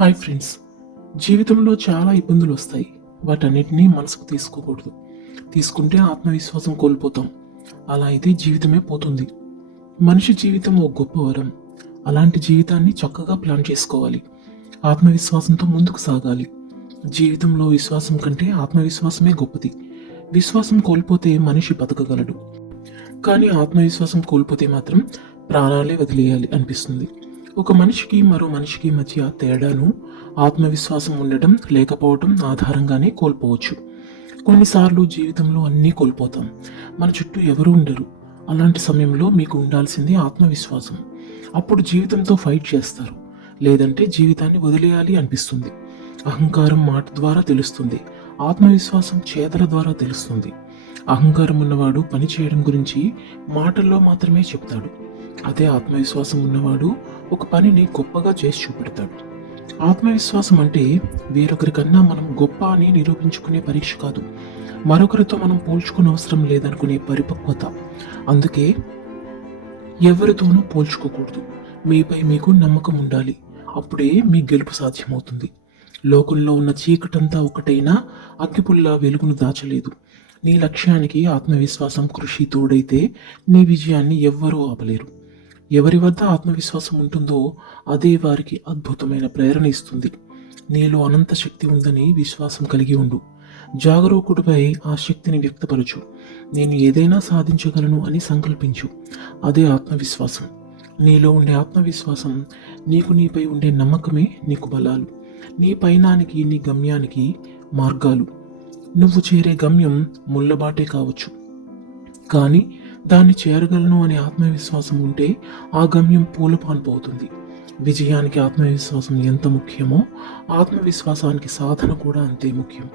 Hi friends. జీవితంలో చాలా ఇబ్బందులు వస్తాయి. వాటన్నిటినీ మనసుకు తీసుకోకూడదు. తీసుకుంటే ఆత్మవిశ్వాసం కోల్పోతాం. అలా అయితే జీవితమే పోతుంది. మనిషి జీవితం ఒక గొప్ప వరం. అలాంటి జీవితాన్ని చక్కగా ప్లాన్ చేసుకోవాలి. ఆత్మవిశ్వాసంతో ముందుకు సాగాలి. జీవితంలో విశ్వాసం కంటే ఆత్మవిశ్వాసమే గొప్పది. విశ్వాసం కోల్పోతే మనిషి బతకగలడు. కానీ ఆత్మవిశ్వాసం కోల్పోతే మాత్రం ప్రాణాలే వదిలేయాలి అనిపిస్తుంది. ఒక మనిషికి మరో మనిషికి మధ్య తేడాను ఆత్మవిశ్వాసం ఉండటం లేకపోవటం ఆధారంగానే కోల్పోవచ్చు. కొన్నిసార్లు జీవితంలో అన్నీ కోల్పోతాం. మన చుట్టూ ఎవరు ఉండరు. అలాంటి సమయంలో మీకు ఉండాల్సింది ఆత్మవిశ్వాసం. అప్పుడు జీవితంతో ఫైట్ చేస్తారు. లేదంటే జీవితాన్ని వదిలేయాలి అనిపిస్తుంది. అహంకారం మాట ద్వారా తెలుస్తుంది. ఆత్మవిశ్వాసం చేతల ద్వారా తెలుస్తుంది. అహంకారం ఉన్నవాడు పని చేయడం గురించి మాటల్లో మాత్రమే చెప్తాడు. అదే ఆత్మవిశ్వాసం ఉన్నవాడు ఒక పనిని గొప్పగా చేసి చూపెడతాడు. ఆత్మవిశ్వాసం అంటే వేరొకరికన్నా మనం గొప్ప అని నిరూపించుకునే పరీక్ష కాదు. మరొకరితో మనం పోల్చుకునే అవసరం లేదనుకునే పరిపక్వత. అందుకే ఎవరితోనూ పోల్చుకోకూడదు. మీపై మీకు నమ్మకం ఉండాలి. అప్పుడే మీ గెలుపు సాధ్యమవుతుంది. లోకంలో ఉన్న చీకటంతా ఒకటైనా అగ్గిపుల్ల వెలుగును దాచలేదు. నీ లక్ష్యానికి ఆత్మవిశ్వాసం కృషి తోడైతే నీ విజయాన్ని ఎవ్వరూ ఆపలేరు. ఎవరి వద్ద ఆత్మవిశ్వాసం ఉంటుందో అదే వారికి అద్భుతమైన ప్రేరణ ఇస్తుంది. నీలో అనంత శక్తి ఉందని విశ్వాసం కలిగి ఉండు. జాగరూకుడిపై ఆ శక్తిని వ్యక్తపరచు. నేను ఏదైనా సాధించగలను అని సంకల్పించు. అదే ఆత్మవిశ్వాసం. నీలో ఉండే ఆత్మవిశ్వాసం నీకు నీపై ఉండే నమ్మకమే నీకు బలాలు. నీ పయనానికి నీ గమ్యానికి మార్గాలు. నువ్వు చేరే గమ్యం ముళ్ళబాటే కావచ్చు. కానీ దాన్ని చేరగలను అనే ఆత్మవిశ్వాసం ఉంటే ఆ గమ్యం పూలపాన్పోతుంది. విజయానికి ఆత్మవిశ్వాసం ఎంత ముఖ్యమో ఆత్మవిశ్వాసానికి సాధన కూడా అంతే ముఖ్యం.